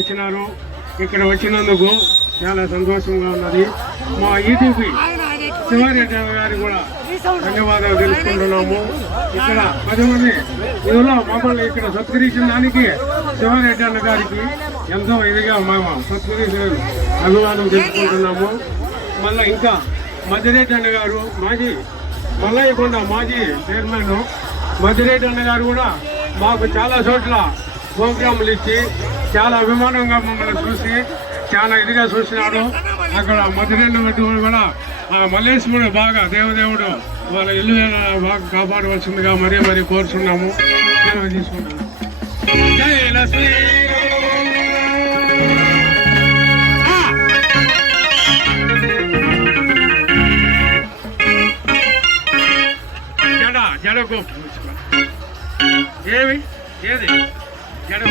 వచ్చినారు. ఇక్కడ వచ్చినందుకు చాలా సంతోషంగా ఉన్నది. మా ఈటీపీ శివారెడ్డి గారికి కూడా ధన్యవాదాలు తెలుసుకుంటున్నాము. ఇక్కడ 10 మంది ఇందులో మమ్మల్ని ఇక్కడ సత్కరించిన దానికి శివారెడ్డి అన్న గారికి ఎంతో ఇదిగా మేము సత్కరించిన అభివాదం తెలుసుకుంటున్నాము. మళ్ళీ ఇంకా మధ్యరెడ్డి అన్న గారు మాజీ మల్లయ్యకొండ మాజీ చైర్మన్ మధ్యరెడ్డి అన్న గారు కూడా మాకు చాలా చోట్ల ప్రోగ్రాములు ఇచ్చి చాలా అభిమానంగా మమ్మల్ని చూసి చాలా ఇదిగా చూసినాడు. అక్కడ మధ్యరెడ్డి కూడా మల్లేశ్వరుడు బాగా దేవదేవుడు వాళ్ళ ఇల్లు బాగా కాపాడవలసిందిగా మరీ కోరుచున్నాము. తీసుకుంటాను. జడకు ఏది జడ